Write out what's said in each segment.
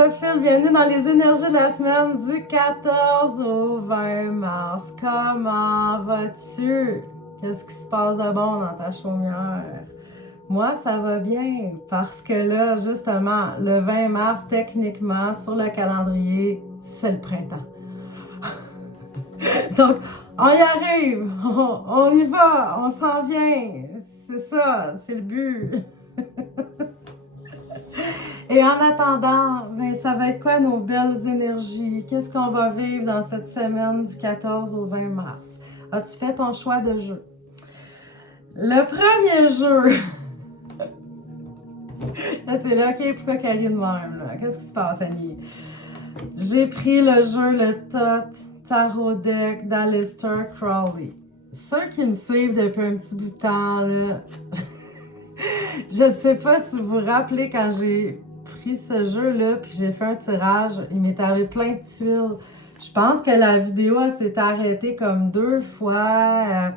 astrolophile, bienvenue dans les énergies de la semaine du 14 au 20 mars. Comment vas-tu? Qu'est-ce qui se passe de bon dans ta chaumière? Moi, ça va bien parce que là, justement, le 20 mars, techniquement, sur le calendrier, c'est le printemps. Donc, on y arrive, on y va, on s'en vient. C'est ça, c'est le but. Et en attendant, ben, ça va être quoi nos belles énergies? Qu'est-ce qu'on va vivre dans cette semaine du 14 au 20 mars? As-tu fait ton choix de jeu? Le premier jeu! Là, t'es là, ok, pourquoi Karine de même? Qu'est-ce qui se passe, Annie? J'ai pris le jeu, le Tarot Deck d'Aleister Crowley. Ceux qui me suivent depuis un petit bout de temps, là, je sais pas si vous vous rappelez quand j'ai pris ce jeu-là, puis j'ai fait un tirage, il m'est arrivé plein de tuiles. Je pense que la vidéo s'est arrêtée comme 2 fois.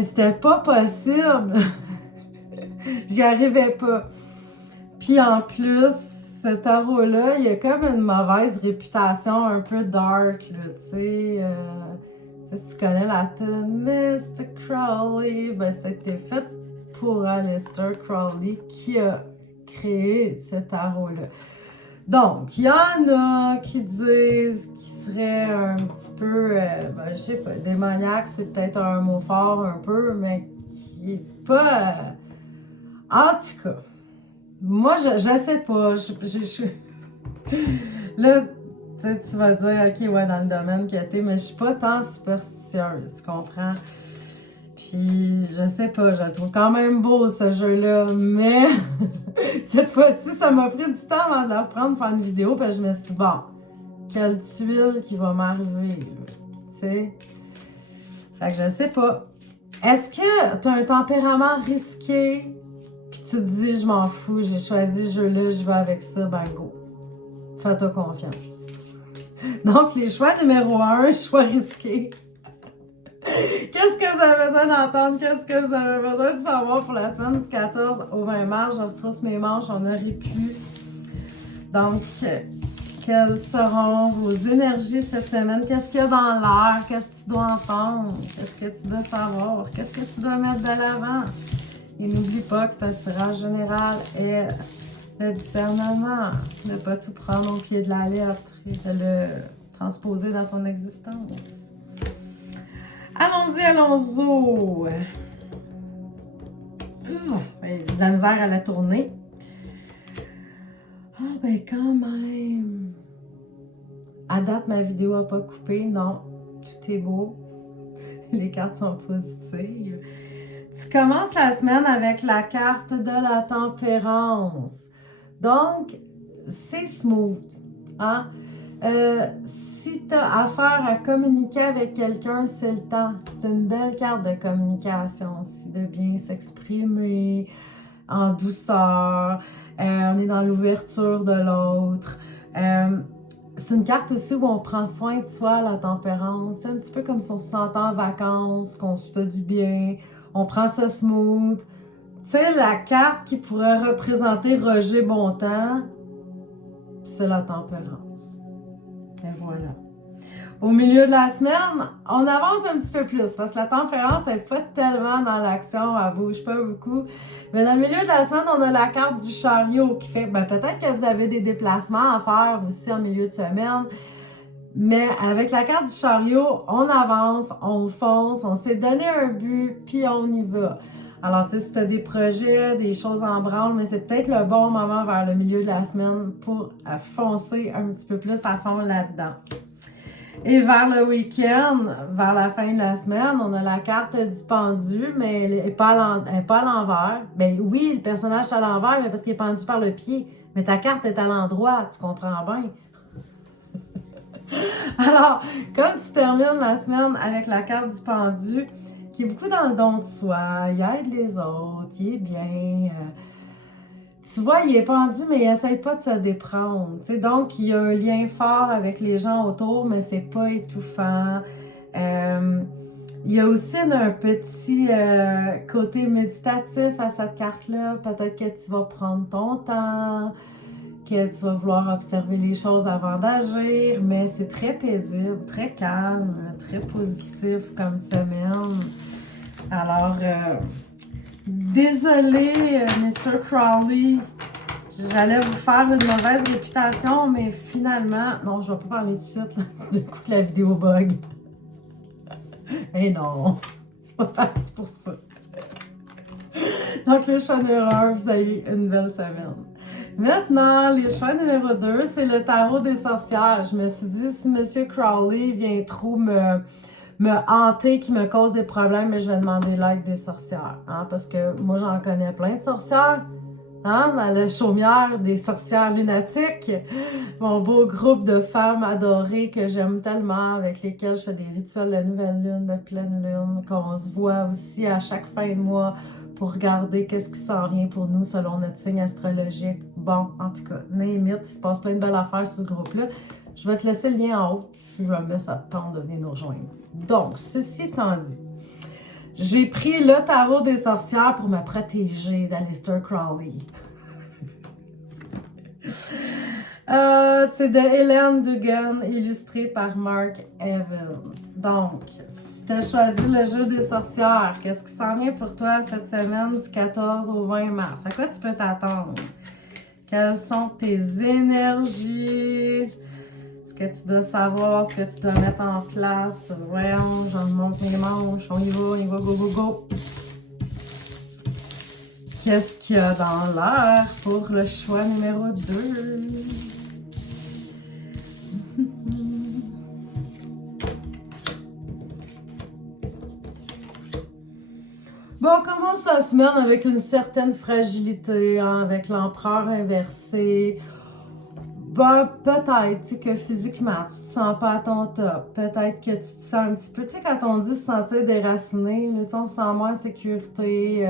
C'était pas possible. J'y arrivais pas. Puis en plus, ce tarot-là, il a comme une mauvaise réputation, un peu dark, là, tu sais. Si tu connais la tune Mr. Crowley, ben c'était fait pour Aleister Crowley qui a créé ce tarot-là. Donc, il y en a qui disent qu'il serait un petit peu, ben, je sais pas, démoniaque, c'est peut-être un mot fort un peu, mais qui est pas... En tout cas, moi, je sais pas, là, tu vas dire, ok, ouais, dans le domaine que t'es, mais je suis pas tant superstitieuse, tu comprends? Puis, je sais pas, je le trouve quand même beau, ce jeu-là, mais cette fois-ci, ça m'a pris du temps avant de le reprendre pour faire une vidéo, puis je me suis dit, bon, quelle tuile qui va m'arriver, tu sais? Fait que je sais pas. Est-ce que tu as un tempérament risqué, puis tu te dis, je m'en fous, j'ai choisi ce jeu-là, je vais avec ça, ben go. Fais-toi confiance. Donc, les choix numéro 1, choix risqué. Qu'est-ce que vous avez besoin d'entendre? Qu'est-ce que vous avez besoin de savoir pour la semaine du 14 au 20 mars? Je retrousse mes manches, on n'aurait plus. Donc, quelles seront vos énergies cette semaine? Qu'est-ce qu'il y a dans l'air? Qu'est-ce que tu dois entendre? Qu'est-ce que tu dois savoir? Qu'est-ce que tu dois mettre de l'avant? Et n'oublie pas que c'est un tirage général et le discernement. Ne pas tout prendre au pied de la lettre et de le transposer dans ton existence. Allons-y, allons-y. J'ai de la misère à la tourner. Ah, ben quand même. À date, ma vidéo n'a pas coupé. Non, tout est beau. Les cartes sont positives. Tu commences la semaine avec la carte de la tempérance. Donc, c'est smooth. Hein? Si tu as affaire à communiquer avec quelqu'un, c'est le temps. C'est une belle carte de communication aussi, de bien s'exprimer en douceur. On est dans l'ouverture de l'autre. C'est une carte aussi où on prend soin de soi, la tempérance. C'est un petit peu comme si on se sentait en vacances, qu'on se fait du bien. On prend ça smooth. Tu sais, la carte qui pourrait représenter Roger Bontemps, c'est la tempérance. Et voilà. Au milieu de la semaine, on avance un petit peu plus parce que la tempérance n'est pas tellement dans l'action, elle bouge pas beaucoup. Mais dans le milieu de la semaine, on a la carte du chariot qui fait, ben peut-être que vous avez des déplacements à faire aussi en milieu de semaine. Mais avec la carte du chariot, on avance, on fonce, on s'est donné un but, puis on y va. Alors, tu sais, si tu as des projets, des choses en branle, mais c'est peut-être le bon moment vers le milieu de la semaine pour foncer un petit peu plus à fond là-dedans. Et vers le week-end, vers la fin de la semaine, on a la carte du pendu, mais elle n'est pas à l'envers. Ben oui, le personnage est à l'envers, mais parce qu'il est pendu par le pied. Mais ta carte est à l'endroit, tu comprends bien. Alors, comme tu termines la semaine avec la carte du pendu, qui est beaucoup dans le don de soi, il aide les autres, il est bien. Tu vois, il est pendu, mais il n'essaie pas de se déprendre. Tu sais, donc, il y a un lien fort avec les gens autour, mais c'est pas étouffant. Il y a aussi un petit côté méditatif à cette carte-là. Peut-être que tu vas prendre ton temps. que tu vas vouloir observer les choses avant d'agir, mais c'est très paisible, très calme, très positif comme semaine. Alors, désolé, Mr. Crowley, j'allais vous faire une mauvaise réputation, mais finalement, non, je vais pas parler tout de suite, là, tout d'un coup que la vidéo bug. Eh non, c'est pas parti pour ça. Donc, le choix numéro 1, vous avez une belle semaine. Maintenant, les choix numéro 2, c'est le tarot des sorcières. Je me suis dit, si M. Crowley vient trop me hanter, qui me cause des problèmes, mais je vais demander l'aide des sorcières. Hein, parce que moi, j'en connais plein de sorcières. Hein, dans la chaumière des sorcières lunatiques. Mon beau groupe de femmes adorées que j'aime tellement, avec lesquelles je fais des rituels de nouvelle lune, de pleine lune, qu'on se voit aussi à chaque fin de mois pour regarder qu'est-ce qui s'en vient pour nous selon notre signe astrologique. Bon, en tout cas, name it, il se passe plein de belles affaires sur ce groupe-là. Je vais te laisser le lien en haut, si jamais ça te tente de venir nous rejoindre. Donc, ceci étant dit, j'ai pris le tarot des sorcières pour me protéger d'Aleister Crowley. C'est de Hélène Dugan, illustré par Mark Evans. Donc, si tu as choisi le jeu des sorcières, qu'est-ce qui s'en vient pour toi cette semaine du 14 au 20 mars? À quoi tu peux t'attendre? Quelles sont tes énergies? Ce que tu dois savoir, ce que tu dois mettre en place. Voyons, j'en monte mes manches. On y va, go, go, go. Qu'est-ce qu'il y a dans l'air pour le choix numéro 2? Bon, on commence la semaine avec une certaine fragilité, hein, avec l'empereur inversé. Ben, peut-être que physiquement, tu te sens pas à ton top. Peut-être que tu te sens un petit peu... Tu sais, quand on dit se sentir déraciné, là, on se sent moins en sécurité.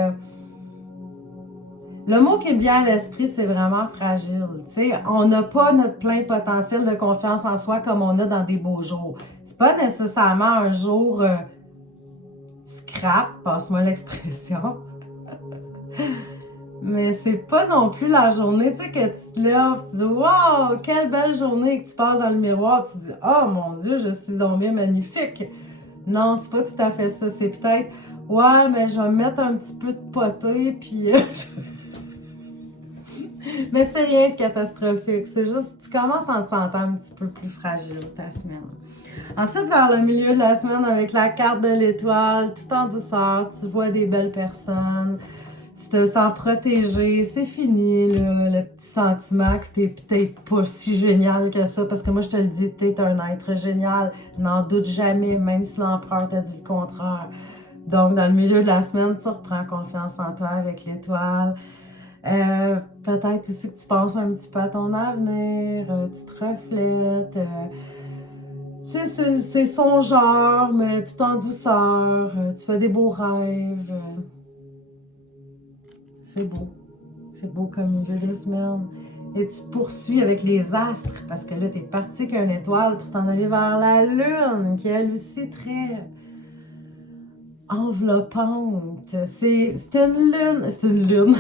Le mot qui me vient à l'esprit, c'est vraiment fragile. Tu sais, on n'a pas notre plein potentiel de confiance en soi comme on a dans des beaux jours. C'est pas nécessairement un jour scrap, passe-moi l'expression. Mais c'est pas non plus la journée, tu sais, que tu te lèves, tu dis « Wow, quelle belle journée » que tu passes dans le miroir, tu dis « Oh mon Dieu, je suis donc bien magnifique ». Non, c'est pas tout à fait ça. C'est peut-être « Ouais, mais je vais mettre un petit peu de potée, puis... Mais c'est rien de catastrophique. C'est juste, tu commences à te sentir un petit peu plus fragile ta semaine. Ensuite, vers le milieu de la semaine, avec la carte de l'étoile, tout en douceur, tu vois des belles personnes, tu te sens protégé, c'est fini, là, le petit sentiment que t'es peut-être pas si génial que ça, parce que moi, je te le dis, t'es un être génial, n'en doute jamais, même si l'empereur t'a dit le contraire. Donc, dans le milieu de la semaine, tu reprends confiance en toi avec l'étoile. Peut-être aussi que tu penses un petit peu à ton avenir, tu te reflètes, c'est songeur, mais tout en douceur, tu fais des beaux rêves. C'est beau comme milieu de semaine. Et tu poursuis avec les astres, parce que là, tu es parti avec une étoile pour t'en aller vers la lune, qui est elle aussi très enveloppante. C'est une lune.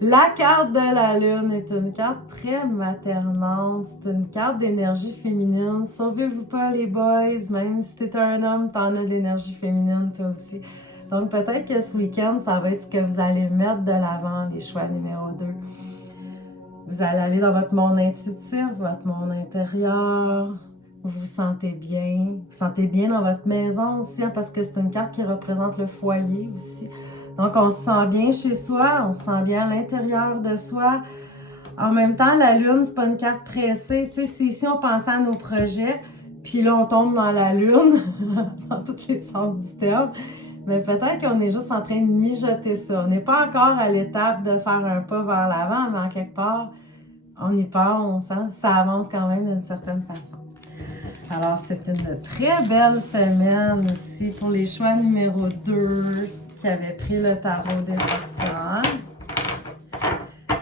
La carte de la lune est une carte très maternante, c'est une carte d'énergie féminine. Sauvez-vous pas les boys, même si t'es un homme, t'en as de l'énergie féminine toi aussi. Donc peut-être que ce week-end, ça va être ce que vous allez mettre de l'avant, les choix numéro 2. Vous allez aller dans votre monde intuitif, votre monde intérieur. Vous vous sentez bien dans votre maison aussi, hein, parce que c'est une carte qui représente le foyer aussi. Donc, on se sent bien chez soi, on se sent bien à l'intérieur de soi. En même temps, la lune, c'est pas une carte pressée. Tu sais, c'est ici, on pensait à nos projets, puis là, on tombe dans la lune, dans tous les sens du terme. Mais peut-être qu'on est juste en train de mijoter ça. On n'est pas encore à l'étape de faire un pas vers l'avant, mais en quelque part, on y pense, hein? Ça avance quand même d'une certaine façon. Alors, c'est une très belle semaine aussi pour les choix numéro 2 qui avaient pris le tarot des sorcières.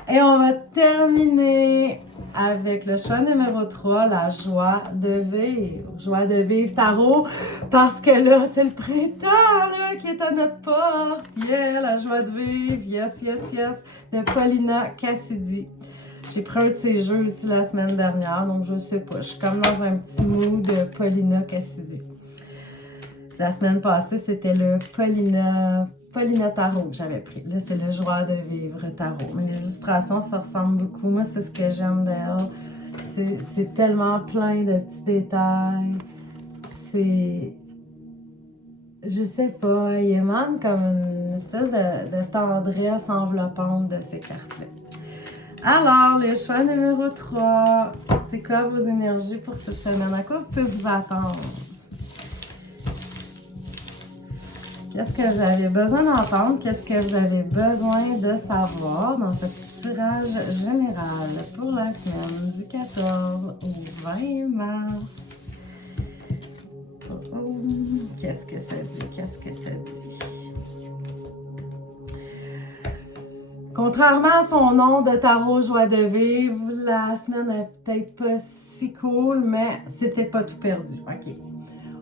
Et on va terminer avec le choix numéro 3, la joie de vivre. Joie de vivre tarot, parce que là, c'est le printemps là, qui est à notre porte. Yeah, la joie de vivre, yes, yes, yes, de Paulina Cassidy. J'ai pris un de ces jeux aussi la semaine dernière, donc je sais pas. Je suis comme dans un petit mood de Paulina Cassidy. La semaine passée, c'était le Paulina Tarot que j'avais pris. Là, c'est le Joie de vivre tarot. Mais les illustrations, ça ressemble beaucoup. Moi, c'est ce que j'aime d'elle. C'est tellement plein de petits détails. C'est... Je sais pas, il émane comme une espèce de tendresse enveloppante de ces cartes-là. Alors, le choix numéro 3, c'est quoi vos énergies pour cette semaine? À quoi vous pouvez vous attendre? Qu'est-ce que vous avez besoin d'entendre? Qu'est-ce que vous avez besoin de savoir dans ce tirage général pour la semaine du 14 au 20 mars? Qu'est-ce que ça dit? Qu'est-ce que ça dit? Contrairement à son nom de tarot Joie de vivre, la semaine n'est peut-être pas si cool, mais c'est peut-être pas tout perdu. OK.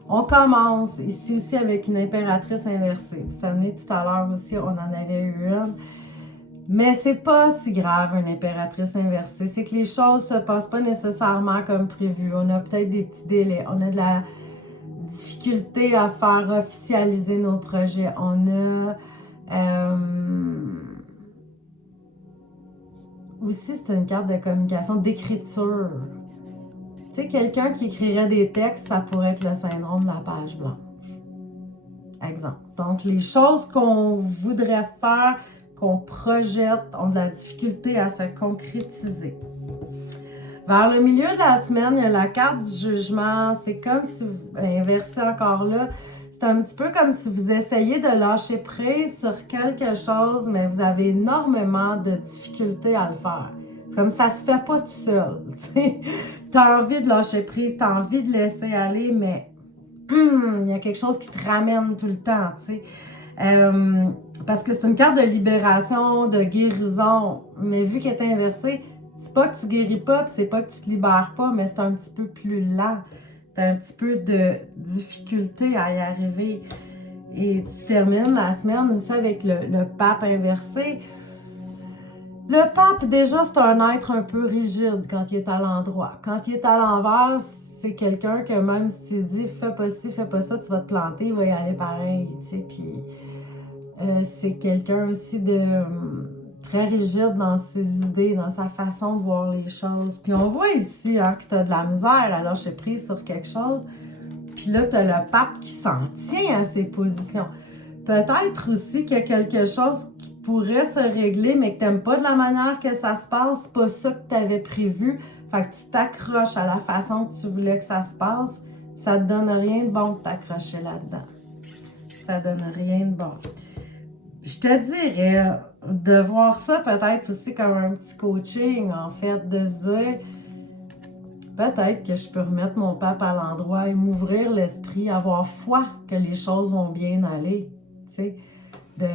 On commence ici aussi avec une impératrice inversée. Vous savez, tout à l'heure aussi, on en avait eu une. Mais c'est pas si grave, une impératrice inversée. C'est que les choses se passent pas nécessairement comme prévu. On a peut-être des petits délais. On a de la difficulté à faire officialiser nos projets. On a... aussi, c'est une carte de communication, d'écriture. Tu sais, quelqu'un qui écrirait des textes, ça pourrait être le syndrome de la page blanche. Exemple. Donc, les choses qu'on voudrait faire, qu'on projette, ont de la difficulté à se concrétiser. Vers le milieu de la semaine, il y a la carte du jugement. C'est comme si, inversé encore là, c'est un petit peu comme si vous essayez de lâcher prise sur quelque chose, mais vous avez énormément de difficultés à le faire. C'est comme si ça se fait pas tout seul. Tu as envie de lâcher prise, tu as envie de laisser aller, mais il y a quelque chose qui te ramène tout le temps. Parce que c'est une carte de libération, de guérison, mais vu qu'elle est inversée, c'est pas que tu guéris pas, puis c'est pas que tu te libères pas, mais c'est un petit peu plus lent. Tu as un petit peu de difficulté à y arriver. Et tu termines la semaine aussi avec le pape inversé. Le pape, déjà, c'est un être un peu rigide quand il est à l'endroit. Quand il est à l'envers, c'est quelqu'un que même si tu dis « fais pas ci, fais pas ça », tu vas te planter, il va y aller pareil, tu sais. Puis c'est quelqu'un aussi de très rigide dans ses idées, dans sa façon de voir les choses. Puis on voit ici que tu as de la misère à lâcher prise sur quelque chose. Puis là, tu as le pape qui s'en tient à ses positions. Peut-être aussi qu'il y a quelque chose qui pourrait se régler, mais que tu n'aimes pas de la manière que ça se passe. C'est pas ça que tu avais prévu. Fait que tu t'accroches à la façon que tu voulais que ça se passe. Ça ne te donne rien de bon de t'accrocher là-dedans. Ça ne donne rien de bon. Je te dirais de voir ça peut-être aussi comme un petit coaching, en fait, de se dire peut-être que je peux remettre mon pape à l'endroit et m'ouvrir l'esprit, avoir foi que les choses vont bien aller, tu sais, de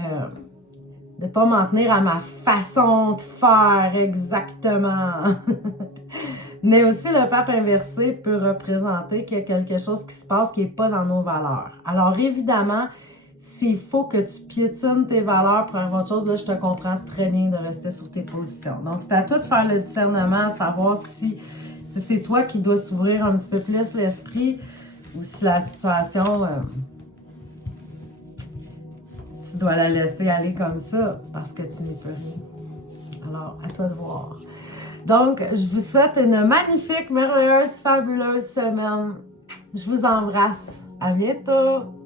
ne pas m'en tenir à ma façon de faire exactement. Mais aussi, le pape inversé peut représenter qu'il y a quelque chose qui se passe qui n'est pas dans nos valeurs. Alors, évidemment, s'il faut que tu piétines tes valeurs pour avoir autre chose, là, je te comprends très bien de rester sur tes positions. Donc, c'est à toi de faire le discernement, savoir si c'est toi qui dois s'ouvrir un petit peu plus l'esprit ou si la situation, tu dois la laisser aller comme ça parce que tu n'y peux rien. Alors, à toi de voir. Donc, je vous souhaite une magnifique, merveilleuse, fabuleuse semaine. Je vous embrasse. À bientôt!